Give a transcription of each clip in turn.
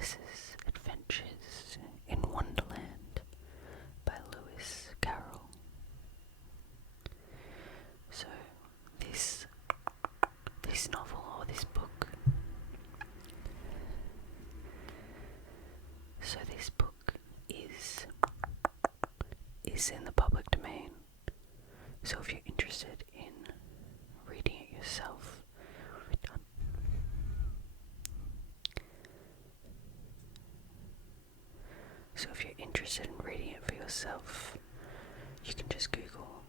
Alice's Adventures in Wonderland by Carrol. So this novel, or this book, is in the public domain. So if you're interested in reading it yourself, for yourself, you can just Google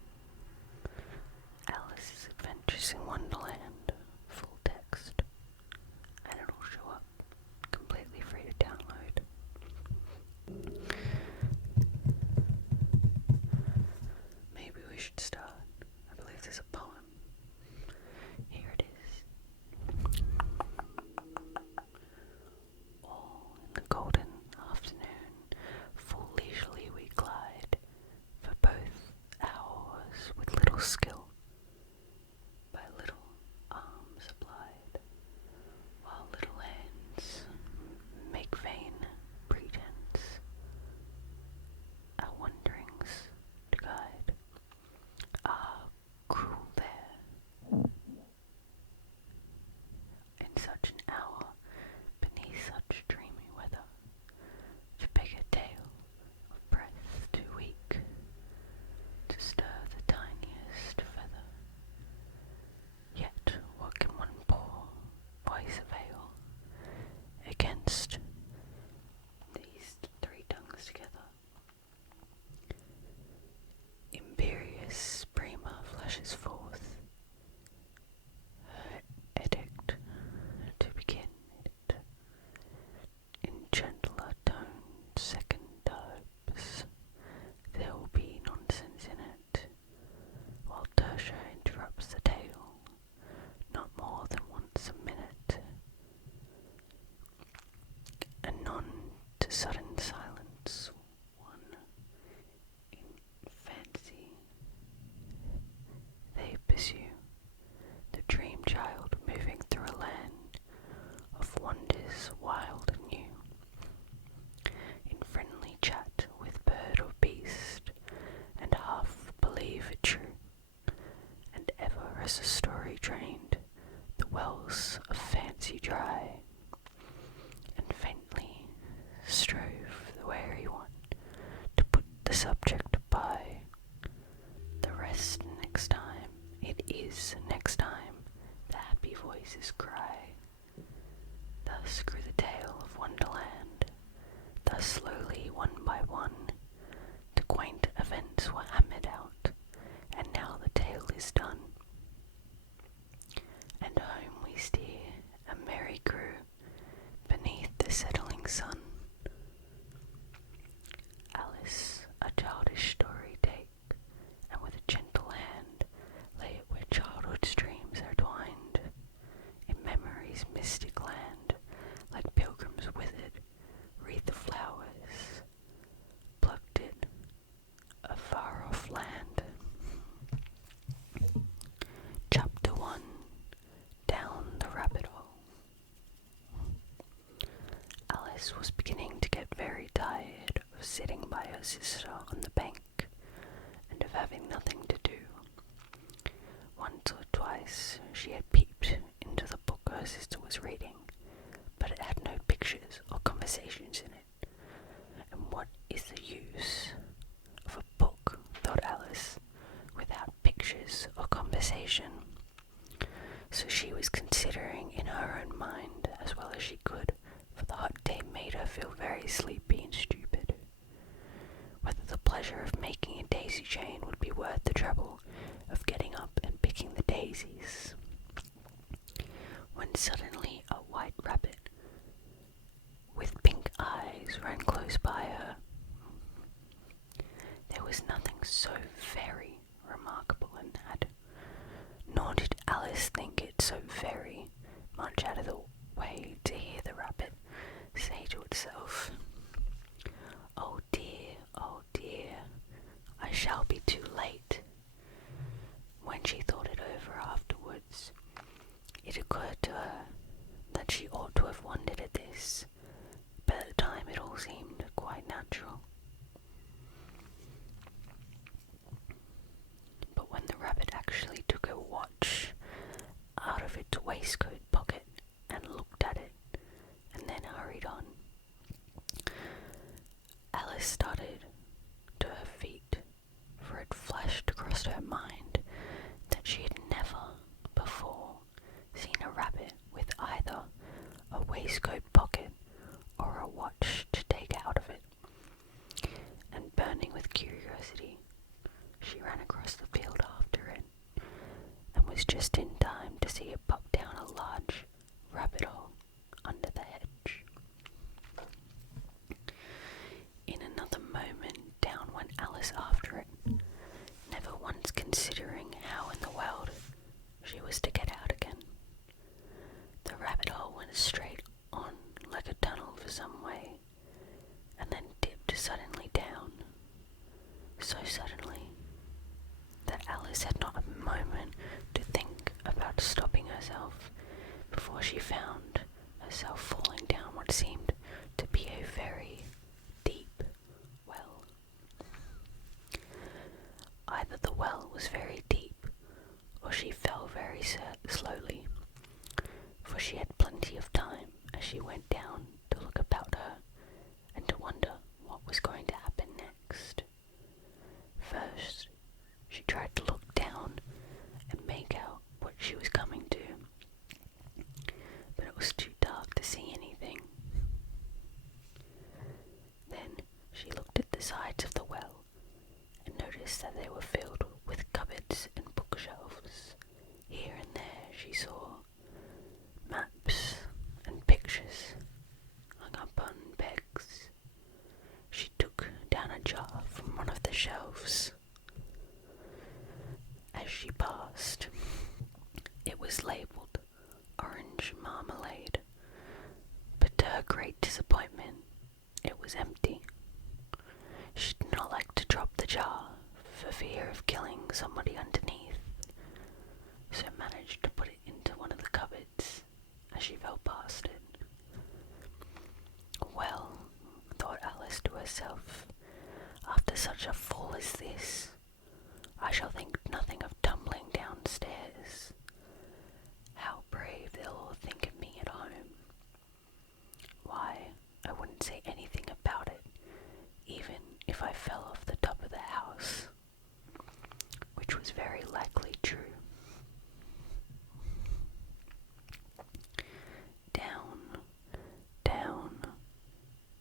Alice's Adventures in Wonderland, full text, and it'll show up, completely free to download. Maybe we should start. I believe there's a poem. Here it is. All in the golden afternoon, full leisurely we glide, for both hours with little skill, by little arms applied, while little hands make vain pretense our wanderings to guide. Ah, cruel there, in such an hour, beneath such dreamy weather, to pick a tale of breath too weak to stir the tiniest feather. Yet what can one poor voice avail against these three tongues together? Imperious Prima flashes forth her edict to begin it. In gentler toned second hopes there will be nonsense in it, while Tertia interrupts the tale not more than once a minute. Anon to sudden silence, one in fancy they pursue the dream child moving through a land of wonders wild and new, in friendly chat with bird or beast, and half believe it true, and ever as the story drained the wells of fancy dry, and faintly strove the wary one to put the subject by. The rest next time, it is next time, the happy voices cry. Thus grew the tale of Wonderland, thus slowly, one by one, the quaint events were hammered out, and now the tale is done. And home we steer, a merry crew, beneath the settling sun. Alice, a childish story take, and with a gentle hand lay it where childhood's dreams are twined, in memory's mystic land, like pilgrims withered, read the flowers, plucked in a far-off land. Chapter 1. Down the Rabbit Hole. Alice was beginning to get very tired of sitting by her sister on the bank, and of having nothing to do. Once or twice she had peeped into the book her sister was reading, but it had no pictures or conversations in it. And what is the use of a book, thought Alice, without pictures or conversation? So she was considering in her own mind, as well as she could, for the hot day made her feel very sleepy and stupid, whether the pleasure of making a daisy chain would be worth the trouble of getting up and picking the daisies, when suddenly a white rabbit with pink eyes ran close by her. There was nothing so very remarkable in that, nor did Alice think it so very much out of the way to hear the rabbit say to itself, oh dear, I shall be too late." When she thought it over afterwards, it occurred to her that she ought to have wondered at this, Alice started to her feet, for it flashed across her mind that she had never before seen a rabbit with either a waistcoat pocket or a watch to take out of it. And burning with curiosity, she ran across the field after it, and was just in time to see it pop down a large rabbit hole under the hedge. In another moment, down went Alice after it, never once considering how in the world she was to get out again. The rabbit hole went straight on like a tunnel for some way, and then dipped suddenly down, so suddenly that Alice had not a moment to think about stopping herself before she found herself falling down what seemed to be a very deep well. Either the well was very deep, or she fell very slowly, for she had plenty of time as she went down to look about her and to wonder what was going to happen next. First, she tried to look down and make out what she was coming to, but it was too dark to see anything. Then she looked at the sides of the well and noticed that they were filled with cupboards and bookshelves. Here and there she saw maps and pictures hung up on pegs. She took down a jar from one of the shelves. As she passed, it was labelled orange marmalade, but to her great disappointment, it was empty. She did not like to drop the jar for fear of killing somebody underneath, so managed to put it into one of the cupboards as she fell past it. Well, thought Alice to herself, after such a fall as this, I shall think nothing of tumbling downstairs. How brave they'll all think of me at home. Why, I wouldn't say anything about it, even if I fell off the top of the house, which was very likely true. Down, down,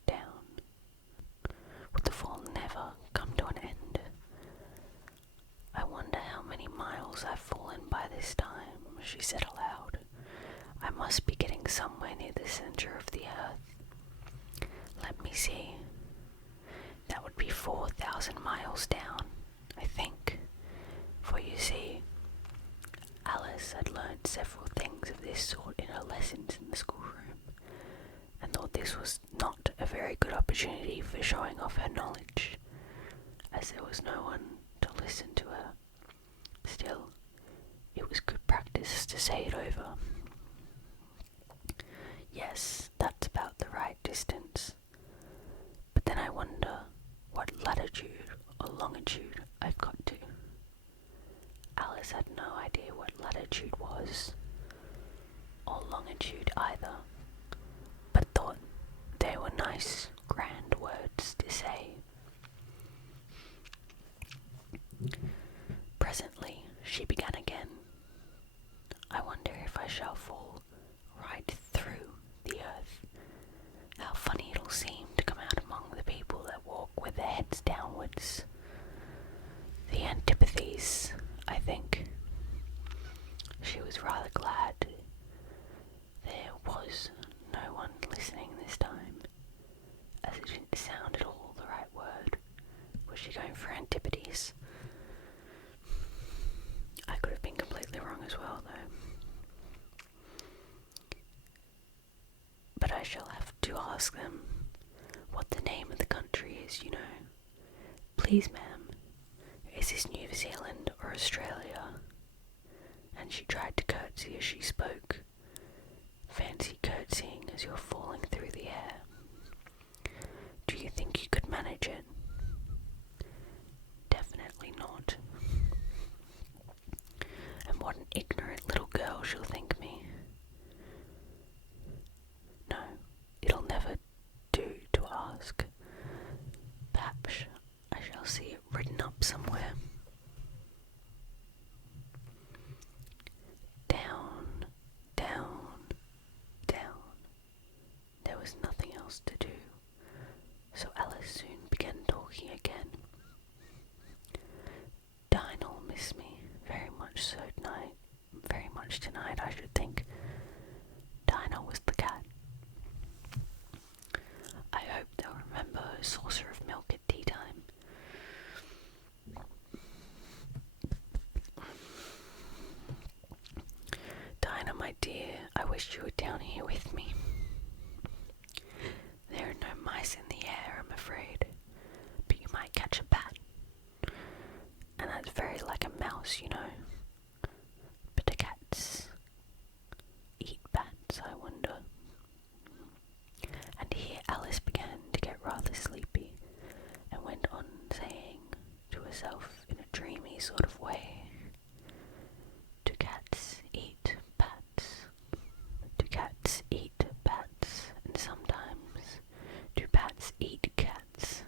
down. Would the fall never come to an end? I wonder how many miles I've fallen by this time, she said aloud. I must be getting somewhere near the center of the earth. Let me see. That would be 4,000 miles down, I think. For you see, Alice had learned several things of this sort in her lessons in the schoolroom, and thought this was not a very good opportunity for showing off her knowledge, as there was no one to listen to her. Still, it was good practice to say it over. Yes, that's about the right distance. But then I wonder what latitude or longitude I've got to. Alice had no idea what latitude was, or longitude either, but thought they were nice, grand words to say. Presently she began again. I wonder if I shall fall right through the earth. How funny it'll seem to come out among the people that walk with their heads downwards. The antipathies, I think. She was rather glad there was no one listening this time, as it didn't sound at all the right word. Was she going for antipodes? I could have been completely wrong as well, though. But I shall have to ask them what the name of the country is, you know. Please, ma'am, is this New Zealand or Australia? And she tried to curtsy as she spoke. Fancy curtsying as you're falling through the air. Do you think you could manage it? Definitely not. And what an ignorant little girl she'll think me. No, it'll never do to ask. saucer of milk at tea time. Dinah, my dear, I wish you were down here with me. There are no mice in the air, I'm afraid, but you might catch a bat. And that's very like a mouse, you know. But the cats eat bats, I wonder. And here Alice began to get rather sleepy, and went on saying to herself in a dreamy sort of way, "Do cats eat bats? Do cats eat bats? And sometimes do bats eat cats?"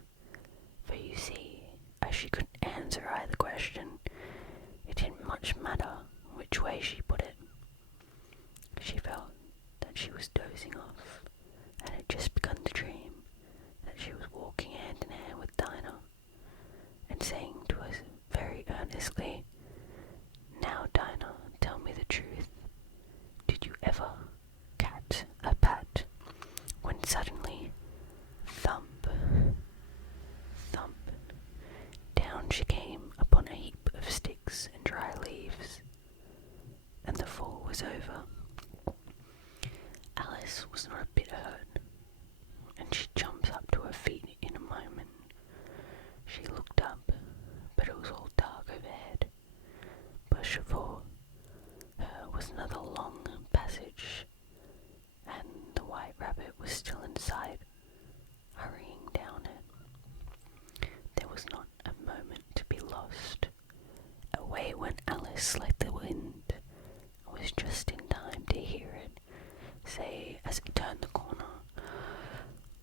For you see, as she couldn't answer either question, it didn't much matter which way she put it. She felt that she was dozing off, and had just begun to dream that she was walking hand in hand with Dinah, and saying to us very earnestly, "Now, Dinah, tell me the truth. Did you ever catch a bat?" When suddenly, thump, thump, down she came upon a heap of sticks and dry leaves, and the fall was over. Alice was not a bit hurt, and she jumps up to her feet in a moment. She looked up, but it was all dark overhead. Bush before her was another long passage, and the white rabbit was still in sight, hurrying down it. There was not a moment to be lost. Away went Alice like the wind, and was just in time to hear it say as it turned the corner,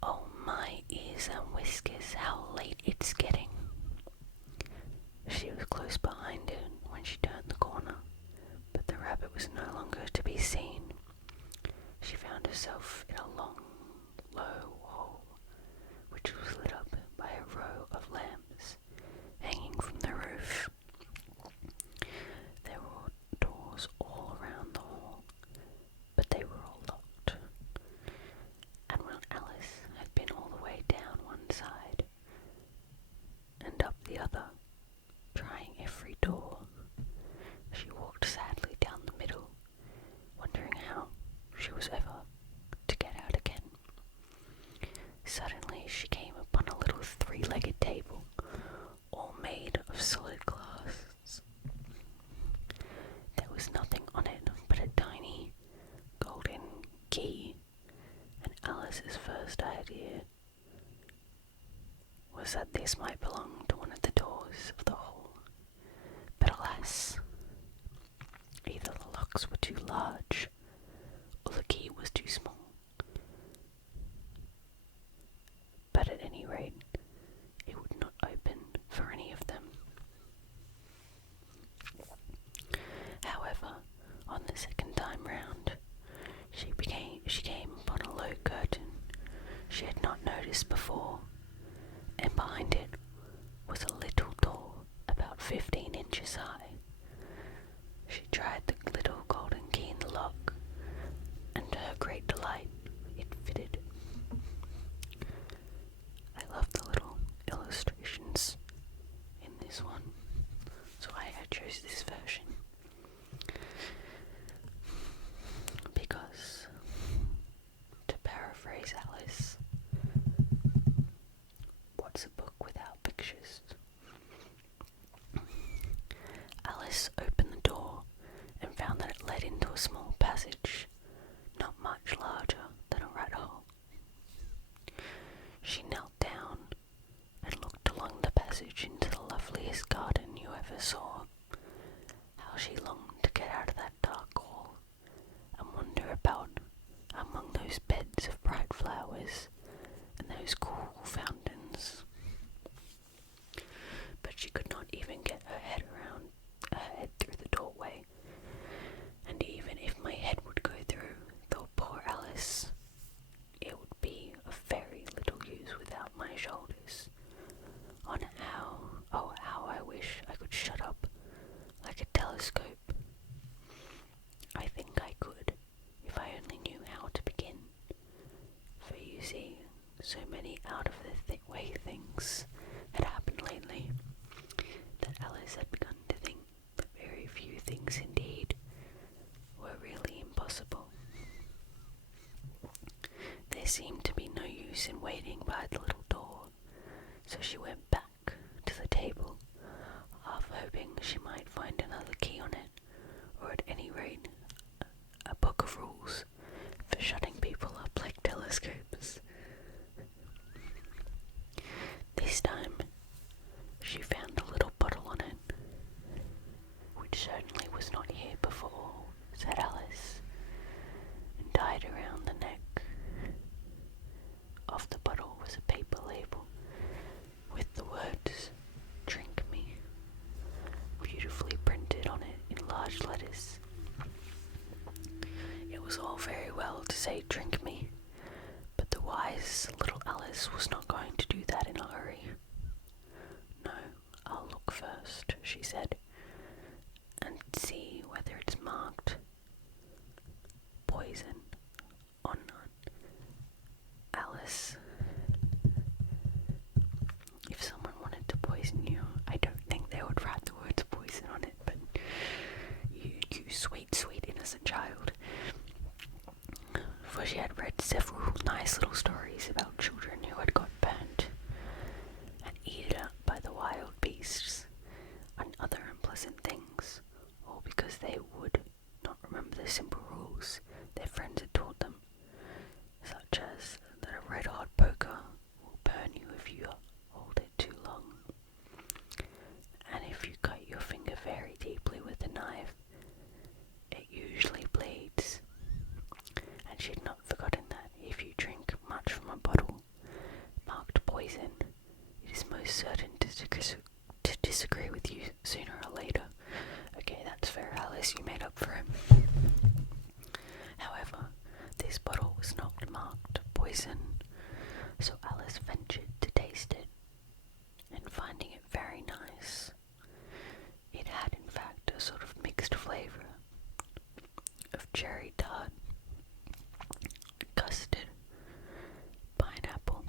"Oh my ears and whiskers, how late it's getting." She was close behind it when she turned the corner, but the rabbit was no longer to be seen. She found herself in a long, low hall, which was lit up by a row of lamps hanging from the roof. There were doors all around the hall, but they were all locked. And when Alice had been all the way down one side and up the other, trying every door, she walked sadly down the middle, wondering how she was ever to get out again. Suddenly she came upon a little three-legged table, all made of solid glass. There was nothing on it but a tiny golden key, and Alice's first idea was that this might belong to one of the doors of the hall. But alas, either the locks were too large, or the key was too small. But at any rate, it would not open for any of them. However, on the second time round, she came upon a low curtain she had not noticed before, and behind it was a little door about 15 inches high. She tried the little golden key in the lock, and to her great delight, it fitted. I love the little illustrations in this one, so I chose this version. Because, to paraphrase Alice, what's a book without pictures? Alice opened the door and found that it led into a small passage, not much larger than a rat hole. She knelt down and looked along the passage into the loveliest garden you ever saw. How she longed to get out of that dark hall and wander about among those beds of bright flowers and those cool fountains. But she could not even get her head through the doorway, and even if my head would go through, though poor Alice, it would be of very little use without So many out-of-the-way things had happened lately that Alice had begun to think that very few things indeed were really impossible. There seemed to be no use in waiting by the little door, so she went back to the table, half hoping she might find another key on it, or at any rate a book of rules for shutting people up like telescopes. This time she found a little bottle on it, which certainly was not here before, said Alice, and tied around the neck of the bottle was a paper label with the words "Drink Me" beautifully printed on it in large letters. It was all very well to say "drink me," but the wise little Alice was not going to do that in a hurry. "No, I'll look first," she said, "and see whether it's marked poison or not." Alice, if someone wanted to poison you, I don't think they would write the words poison on it, but you sweet, sweet innocent child. For she had read several nice little stories about children who had got burnt and eaten up by the wild beasts and other unpleasant things, all because they would not remember the simple rules their friends had taught them, such as that a red-hot poker will burn you if you hold it too long, and if you cut your finger very deeply with a knife, it usually bleeds. And she had not forgotten that if you drink much from a bottle marked poison, it is most certain to disagree with you sooner or later. Okay, that's fair, Alice, you made up for it. However, this bottle was not marked poison, so Alice ventured to taste it, and finding it very nice, it had in fact a sort of mixed flavour of cherry tart, custard, pineapple,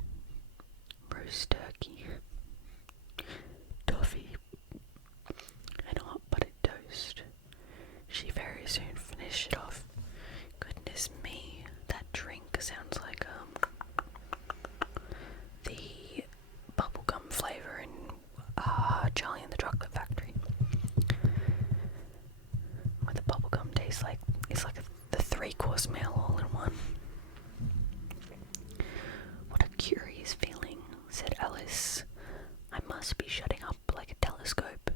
roast turkey, toffee, and hot buttered toast. She very soon finished it off. Goodness me, that drink sounds like the bubblegum flavour in Charlie and the Chocolate Factory. Where the bubblegum tastes like, it's like the 3-course meal all in one. What a curious feeling, said Alice. I must be shutting up like a telescope.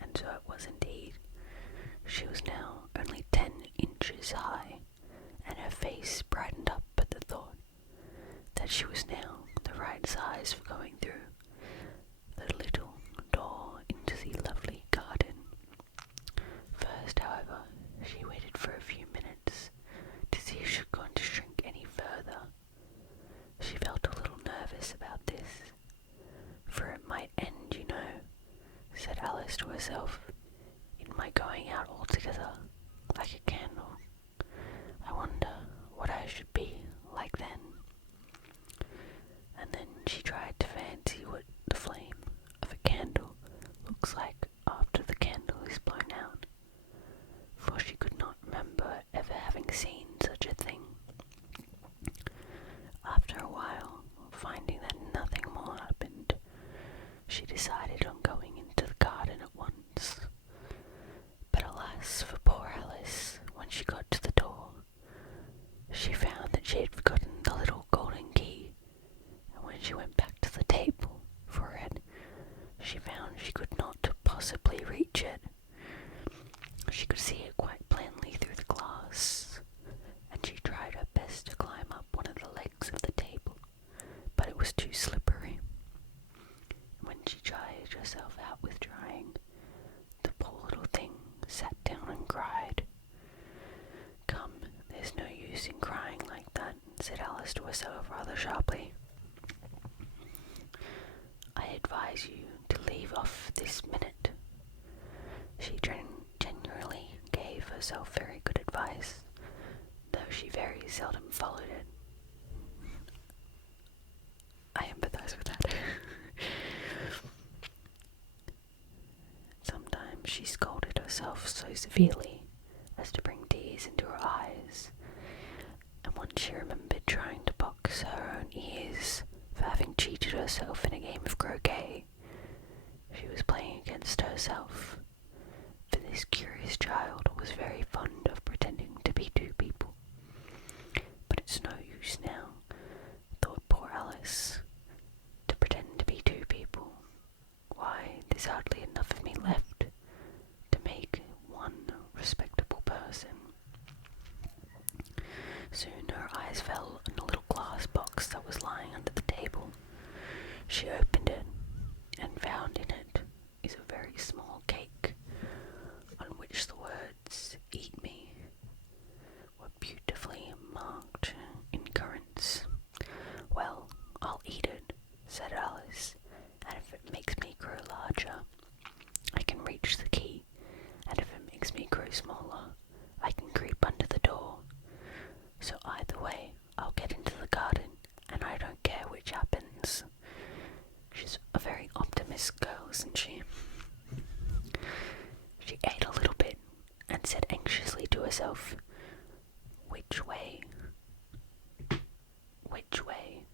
And so it was indeed. She was now only 10 inches high, and her face brightened up at the thought that she was now the right size for going through the little door into the lovely garden. First, however, she waited for a few minutes to see if she was going to shrink any further. She felt a little nervous about this, for it might end, you know, said Alice to herself, in my going out altogether like a candle. I wonder what I should be like then. And then she tried to fancy what the flame of a candle looks like after the candle is blown out, for she could not remember ever having seen such a thing. After a while, finding that nothing more happened, she decided on going into the garden at once. But alas for poor Alice, when she got to the door, she found that she had forgotten the little golden key, and when she went back to the table for it, she found she could not possibly reach it. She could see it quite plainly through the glass, and she tried her best to climb up one of the legs of the table, but it was too slippery. When she tried herself out with drying, the poor little thing sat down and cried. Come, there's no use in crying like that, said Alice to herself rather sharply. I advise you to leave off this minute. She generally gave herself very good advice, though she very seldom followed it. herself so severely as to bring tears into her eyes, and once she remembered trying to box her own ears for having cheated herself in a game of croquet. She was playing against herself, for this curious child was very fond of pretending to be two people. But it's no use now, thought poor Alice, to pretend to be two people. Why, there's hardly enough of me left to make one respectable person. Soon her eyes fell on a little glass box that was lying under the table. She opened it and found in it is a very small cake on which the words "Eat me" were beautifully marked in currants. "Well, I'll eat it," said Alice, "and if it makes me grow larger, I can reach the key, and if it makes me grow smaller, I can creep under the door. So either way, I'll get into the garden, and I don't care which happens." She's a very optimistic girl, isn't she? She ate a little bit and said anxiously to herself, "Which way? Which way?"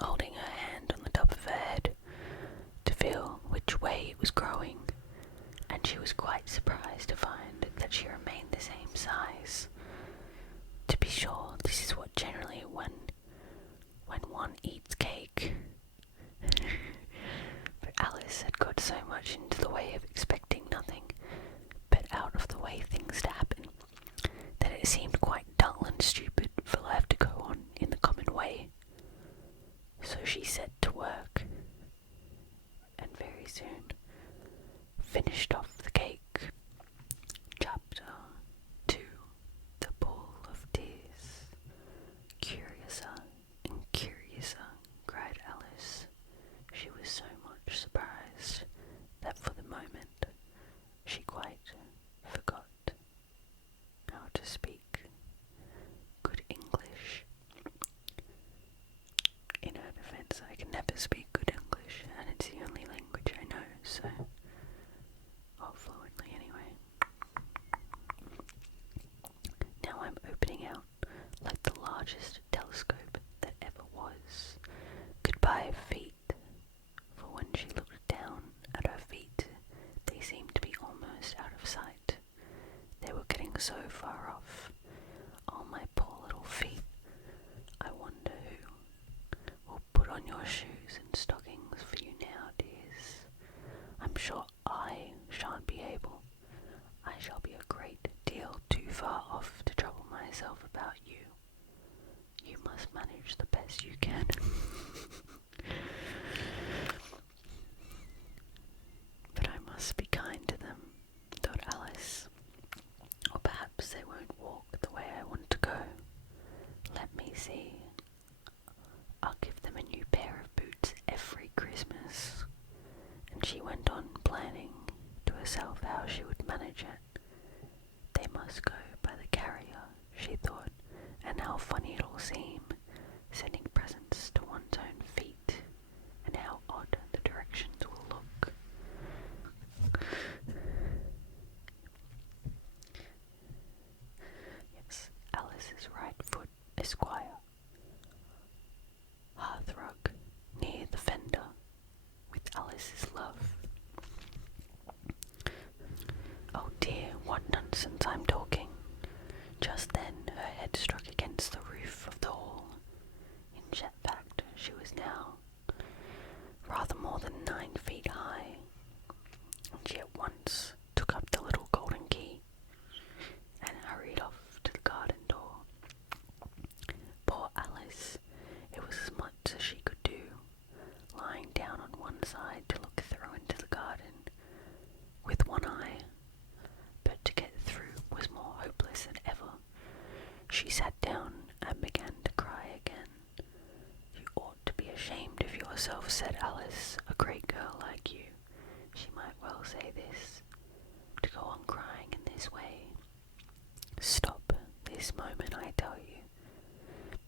holding her hand on the top of her head to feel which way it was growing, and she was quite surprised to find that she remained the same size. To be sure, this is what generally when one eats cake. But Alice had got so much into the way of expecting nothing but out of the way things to happen, that it seemed quite dull and stupid for life to go on in the common way. So she set to work, and very soon finished off the cake. Chapter 2: The Pool of Tears. "Curiouser and curiouser," cried Alice. She was so much surprised that for the moment she quite forgot how to speak good English. In her defense, I can never speak good English, and it's the only language I know, so, well, fluently anyway. Now I'm opening out like the largest telescope that ever was. Goodbye, feet." For when she looked down at her feet, they seemed to be almost out of sight. They were getting so far off. "Oh, my poor little feet. I wonder who will put on your shoes and stockings for you now, dears. I'm sure I shan't be able. I shall be a great deal too far off to trouble myself about you. You must manage the best you can." "But I must be kind to them," thought Alice, "or perhaps they won't walk the way I want to go. Let me see. I'll give them a new pair of boots every Christmas." And she went on planning to herself how she would manage it. They must go by the carrier, she thought, and how funny it'll seem, sending presents to one's own feet, and how odd the directions will look. Yes, Alice's right foot, Esquire. Hearthrug, near the fender, with Alice's love. Oh dear, what nonsense I'm talking. Just then her head struck against the roof of the hall. In fact, she was now rather more than 9 feet high, and she at once took up the little golden key and hurried off to the garden door. Poor Alice, it was as much as she could do, lying down on one side to look through into the garden with one eye, but to get through was more hopeless than ever. She sat down and began to cry again. "You ought to be ashamed of yourself," said Alice. "A great girl like you," she might well say this, "to go on crying in this way. Stop this moment, I tell you."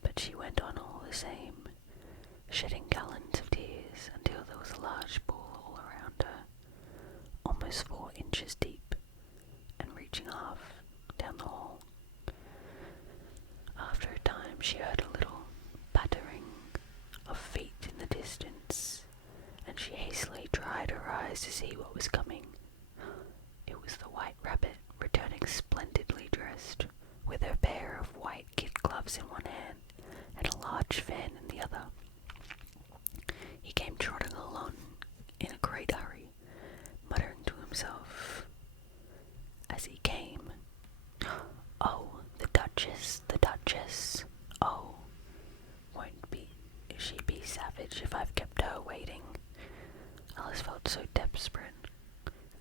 But she went on all the same, shedding gallons of tears until there was a large pool all around her, almost 4 inches deep, scooching off down the hall. After a time, she heard a little pattering of feet in the distance, and she hastily dried her eyes to see what was coming. It was the White Rabbit, returning splendidly dressed, with her pair of white kid gloves in one hand and a large fan in the other. He came trotting along in a great hurry, muttering to himself as he came, "Oh, the Duchess, the Duchess! Oh, she be savage if I've kept her waiting?" Alice felt so desperate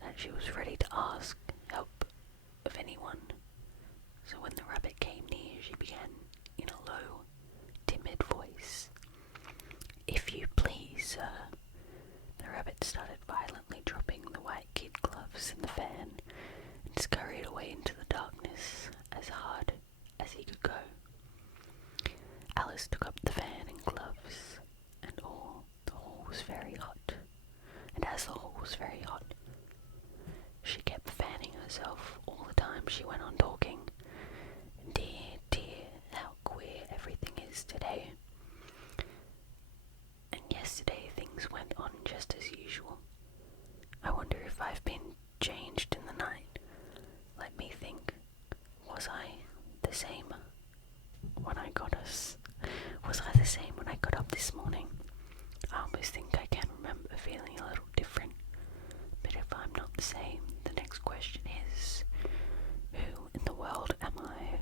that she was ready to ask help of anyone. So when the rabbit came near, she began in a low, timid voice, "If you please, sir." The rabbit started violently dropping the white kid gloves and the fan, and scurried away into the darkness as hard as he could go. Alice took up the fan and gloves, and the hall was very hot. And as the hall was very hot, she kept fanning herself all the time she went on talking. "Dear, dear, how queer everything is today. And yesterday things went on just as usual. I wonder if I've been changed in the night. Let me think. Was I the same when I got up this morning? I almost think I can remember feeling a little different. But if I'm not the same, the next question is, who in the world am I?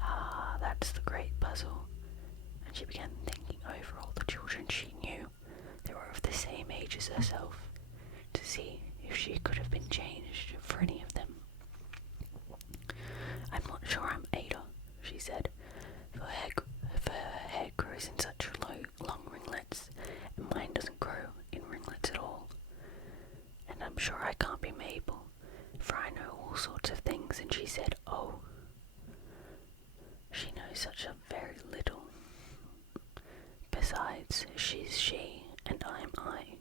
Ah, that's the great puzzle." And she began thinking over all the children she knew that were of the same age as herself, to see if she could have been changed for any of them. "I'm not sure I'm Ada," she said, for her hair grows in such long ringlets, and mine doesn't grow in ringlets at all. "And I'm sure I can't be Mabel, for I know all sorts of things." And she said, "Oh, she knows such a very little. Besides, she's she, and I'm I.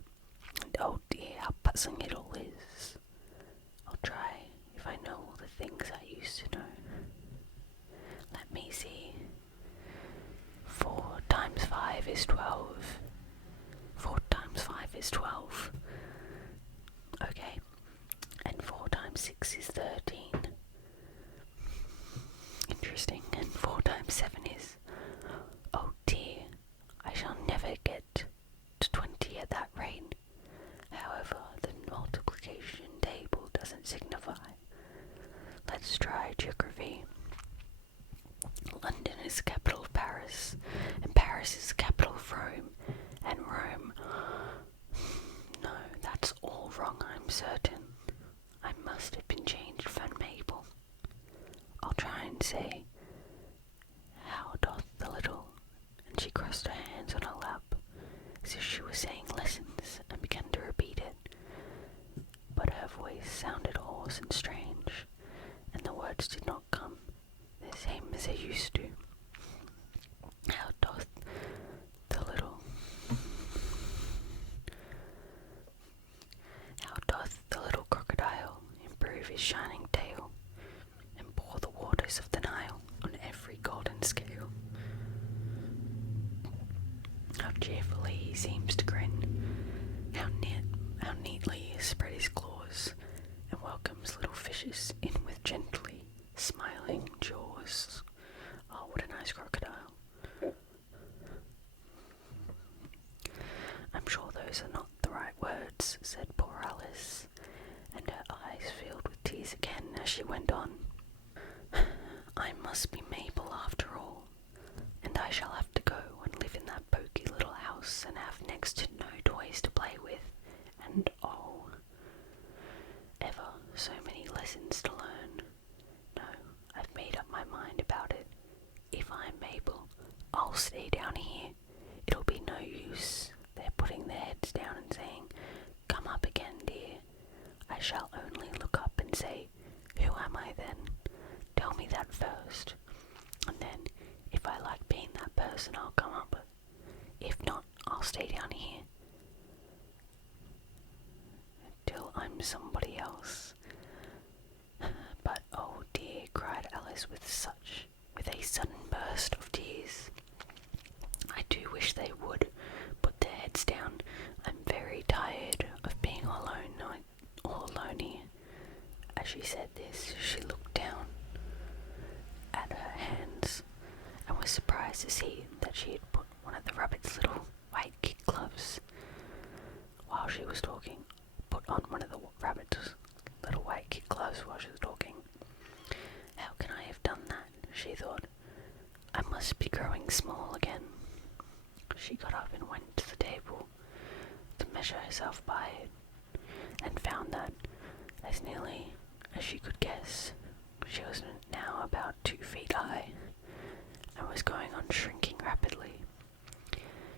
And oh dear, how puzzling it all is. I'll try if I know all the things I used to know. Let me see. 4 times 5 is 12. 4 times 5 is 12. Okay. And 4 times 6 is 13. Interesting. And 4 times 7 is... Oh dear, I shall never get to 20 at that rate. However, the multiplication table doesn't signify. Let's try geography. London is the capital of Paris, and Paris is the capital of Rome, and Rome... No, that's all wrong, I'm certain. I must have been changed for Mabel. I'll try and say, how doth the little... And she crossed her hands on her lap, as if she was saying lessons, and began to repeat it. But her voice sounded hoarse and strange, and the words did not come the same as they used to. How doth the little... How doth the little crocodile improve his shining tail, and pour the waters of the Nile on every golden scale? How cheerfully he seems to grin, how neatly he spread his claws, and welcomes little fishes in with gently smiling jaws. Oh, what a nice crocodile. I'm sure those are not the right words, said poor Alice, and her eyes filled with tears again as she went on. I must be Mabel after all, and I shall have to go and live in that poky little house and have next to no toys to play with, and oh, ever so many lessons to learn. No, I've made up my mind about it. If I'm Mabel, I'll stay down here. It'll be no use their putting their heads down and saying, come up again, dear. I shall only look up and say, who am I then? Tell me that first. And then, if I like being that person, I'll come up. If not, I'll stay down here till I'm somebody else. But wish they would put their heads down. I'm very tired of being all alone here. As she said this, she looked down at her hands and was surprised to see that she had put one of the rabbit's little white kid gloves while she was talking. Put on one of the rabbit's little white kid gloves while she was talking. How can I have done that? She thought. I must be growing small again. She got up and went to the table to measure herself by it, and found that, as nearly as she could guess, she was now about 2 feet high, and was going on shrinking rapidly.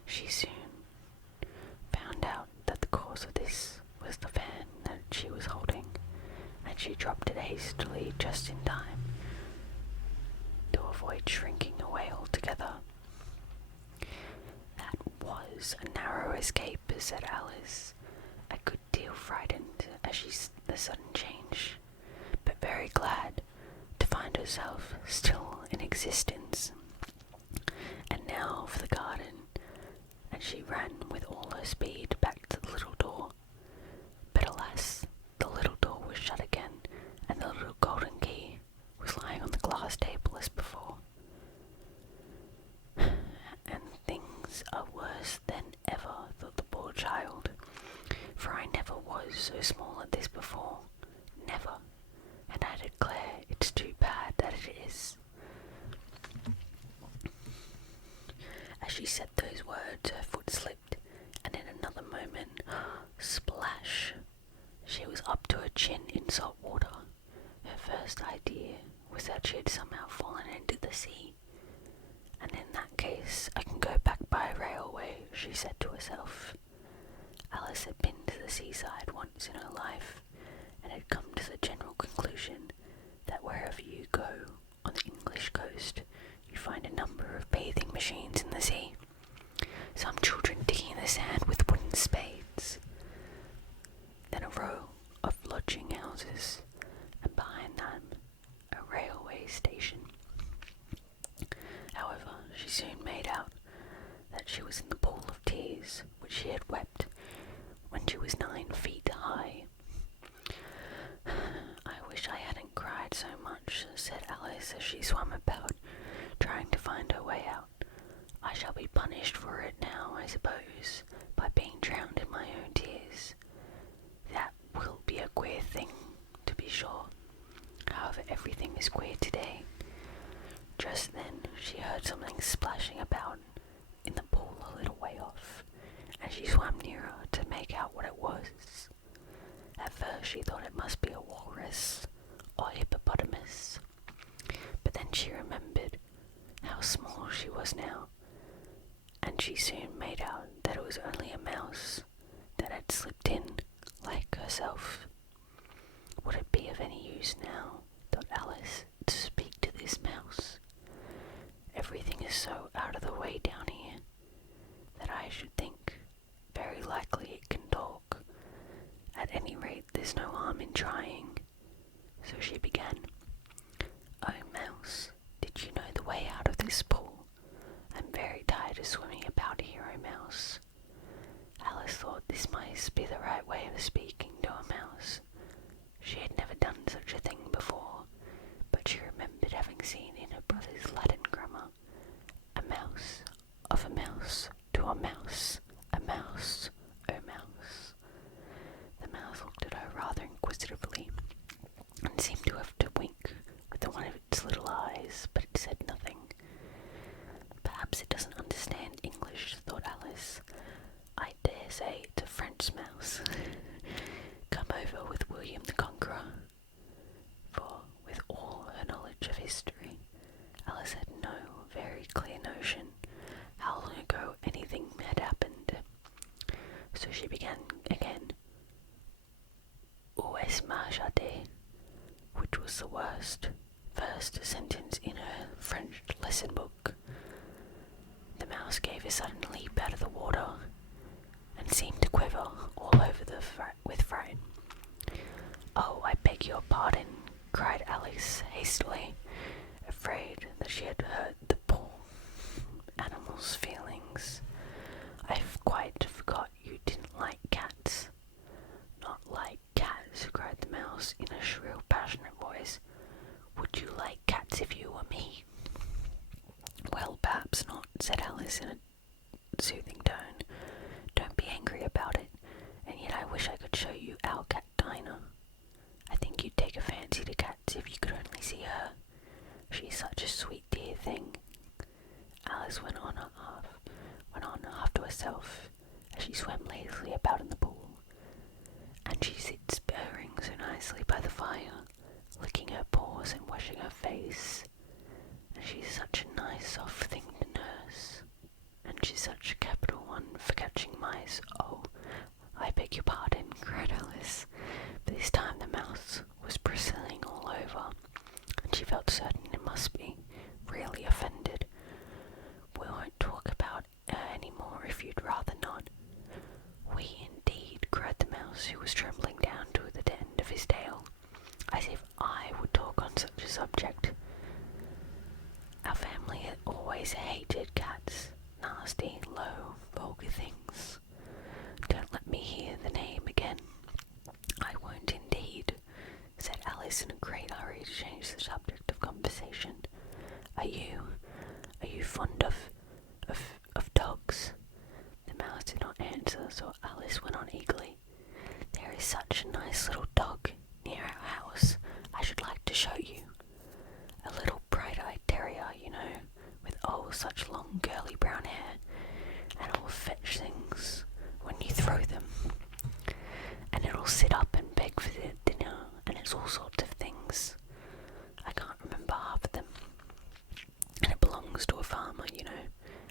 She soon found out that the cause of this was the fan that she was holding, and she dropped it hastily just in time to avoid shrinking away altogether. That was a narrow escape, said Alice, a good deal frightened at the sudden change, but very glad to find herself still in existence. And now for the garden, and she ran with all her speed back to the little door. But alas, the little door was shut again, and the little golden key was lying on the glass table as before. And things are worse than ever, thought the poor child, for I never was so small as this before, never, and I declare it's too bad that it is. As she said those words, her foot slipped, and in another moment, splash, she was up to her chin in salt water. Her first idea was that she had somehow fallen into the sea. And in that case, I can go back by railway, she said to herself. Alice had been to the seaside once in her life, and had come to the general conclusion that wherever you go on the English coast, you find a number of bathing machines in the sea. Some children digging the sand with wooden spades. Then a row of lodging houses, and behind them a railway station. However, she soon made out that she was in the pool of tears which she had wept when she was 9 feet high. I wish I hadn't cried so much, said Alice as she swam about, trying to find her way out. I shall be punished for it now, I suppose, by being drowned in my own tears. That will be a queer thing, to be sure. However, everything is queer today. Just then she heard something splashing about in the pool a little way off, and she swam nearer to make out what it was. At first she thought it must be a walrus or hippopotamus, but then she remembered how small she was now, and she soon made out that it was only a mouse that had slipped in like herself. Would it be of any use now, thought Alice, to speak to this mouse? Everything is so out of the way down here that I should think very likely it can talk. At any rate, there's no harm in trying. So she began. Oh, mouse, did you know the way out of this pool? I'm very tired of swimming about here, oh mouse. Alice thought this might be the right way of speaking to a mouse. She had never done such a thing before, but she remembered having seen in her brother's Latin grammar, a mouse, of a mouse, to a mouse, a mouse, oh mouse. The mouse looked at her rather inquisitively, and seemed to have to wink with one of its little eyes, but it said nothing. Perhaps it doesn't understand English, thought Alice. I dare say it's a French mouse. Come over with William the Conqueror. For, with all her knowledge of history, Alice had no very clear notion how long ago anything had happened. So she began again. Où est ma jardin? Which was the first sentence in her French lesson book. The mouse gave a sudden leap out of the water, and seemed to quiver all over with fright. Oh, I beg your pardon, cried Alice hastily, afraid that she had hurt the poor animal's feelings. soothing tone. "Don't be angry about it, and yet I wish I could show you our cat Dinah. I think you'd take a fancy to cats if you could only see her. She's such a sweet dear thing." Alice went on half to herself as she swam lazily about in the pool. "And she sits purring so nicely by the fire, licking her paws and washing her face. And she's such a nice soft thing to nurse. And she's such a capital one for catching mice." "Oh, I beg your pardon," cried Alice. But this time the mouse was bristling all over, and she felt certain it must be really offended. "We won't talk about her any more if you'd rather not." "We indeed," cried the mouse, who was trembling down to the end of his tail, "as if I would talk on such a subject. Our family had always hated cats, nasty, low, vulgar things. Don't let me hear the name again." "I won't indeed," said Alice in a great hurry to change the subject of conversation. Are you fond of dogs?" The mouse did not answer, so Alice went on eagerly. "There is such a nice little dog near our house. I should like to show you. A little bright-eyed terrier, you know, with such long curly brown hair, and it'll fetch things when you throw them. And it'll sit up and beg for dinner, and it's all sorts of things. I can't remember half of them. And it belongs to a farmer, you know,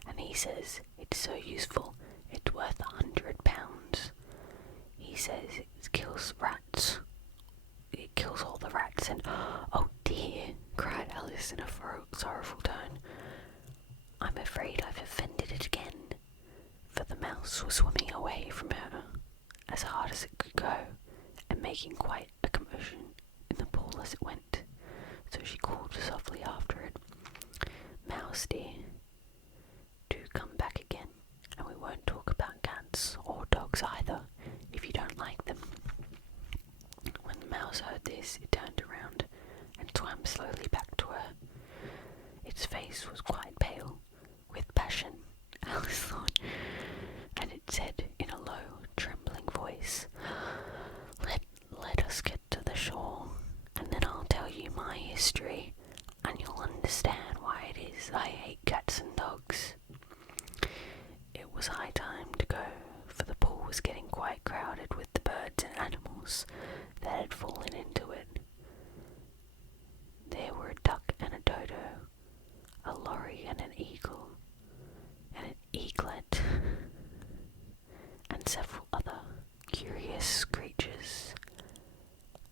and he says it's so useful, it's worth £100. He says it kills rats. It kills all the rats, and—" "Oh dear," cried Alice in a sorrowful tone. "I'm afraid I've offended it again," for the mouse was swimming away from her as hard as it could go, and making quite a commotion in the pool as it went. So she called softly after it, "Mouse dear, do come back again, and we won't talk about cats or dogs either, if you don't like them." When the mouse heard this, it turned around and swam slowly back to her. Its face was quite pale with passion, Alice thought, and it said in a low, trembling voice, Let us get to the shore, and then I'll tell you my history, and you'll understand why it is I hate cats and dogs." It was high time to go, for the pool was getting quite crowded with the birds and animals that had fallen into it. There were a duck and a dodo, a lorry and an eagle, and an eaglet, and several other curious creatures.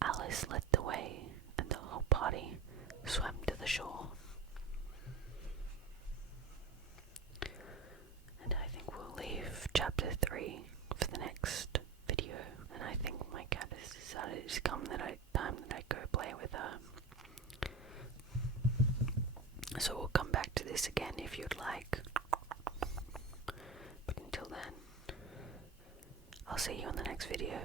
Alice led the way, and the whole party swam to the shore. And I think we'll leave chapter 3 for the next video, and I think my cat has decided it's come time that I go play with her. So we'll come back to this again if you'd like. But until then, I'll see you on the next video.